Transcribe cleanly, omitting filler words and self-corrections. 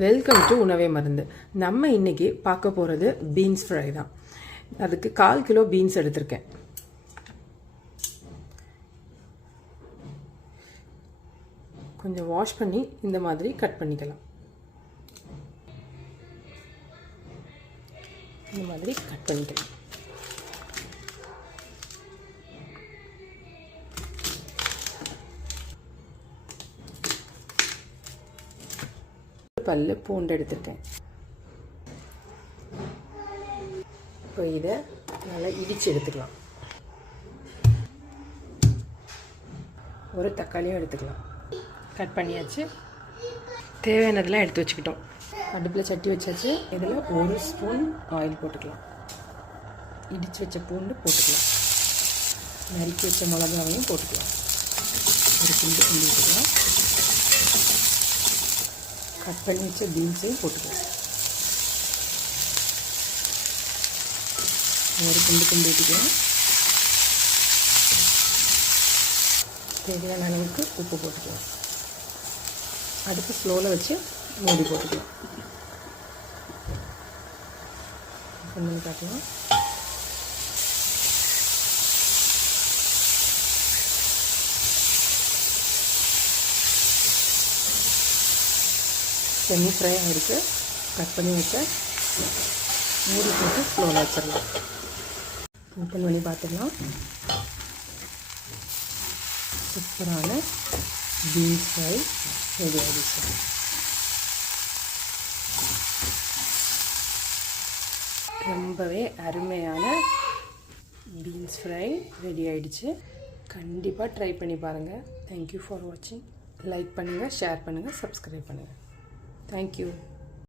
Welcome to உணவே மருந்து. நம்ம இன்னைக்கு பார்க்க போகிறது பீன்ஸ் ஃப்ரை தான். அதுக்கு 1/4 கிலோ பீன்ஸ் எடுத்திருக்கேன். கொஞ்சம் வாஷ் பண்ணி இந்த மாதிரி கட் பண்ணிக்கலாம். இந்த மாதிரி கட் பண்ணிக்கலாம். பல்லு பூண்டு எடுத்துருக்கேன். இப்போ இதை நல்லா இடித்து எடுத்துக்கலாம். ஒரு தக்காளியும் எடுத்துக்கலாம். கட் பண்ணியாச்சு. தேவையானதெல்லாம் எடுத்து வச்சுக்கிட்டோம். அடுப்பில் சட்டி வச்சாச்சு. இதில் 1 ஸ்பூன் ஆயில் போட்டுக்கலாம். இடித்து வச்ச பூண்டு போட்டுக்கலாம். நறுக்கி வச்ச மிளகாவையும் போட்டுக்கலாம். ஒரு கிண்டு கிண்டி விட்டுக்கலாம். கட் பண்ணி வச்ச பீன்ஸையும் போட்டுக்கலாம். ஒரு கிண்டு கிண்டி விட்டுக்கலாம். தேவையான அளவுக்கு உப்பு போட்டுக்கலாம். அடுப்பு ஸ்லோவில் வச்சு மூடி போட்டுக்கலாம். பண்ணி காட்டலாம். செமி ஃப்ரை ஆகிருக்கு. கட் பண்ணி வச்ச மூடி போட்டு ஸ்லோவில் வச்சிடலாம். ஓப்பன் பண்ணி பார்த்துக்கலாம். சூப்பரான பீன்ஸ் ஃப்ரை ரெடி ஆகிடுச்சு. ரொம்பவே அருமையான பீன்ஸ் ஃப்ரை ரெடி ஆகிடுச்சு. கண்டிப்பாக ட்ரை பண்ணி பாருங்கள். தேங்க்யூ ஃபார் வாட்சிங். லைக் பண்ணுங்கள், ஷேர் பண்ணுங்கள், சப்ஸ்கிரைப் பண்ணுங்கள். Thank you.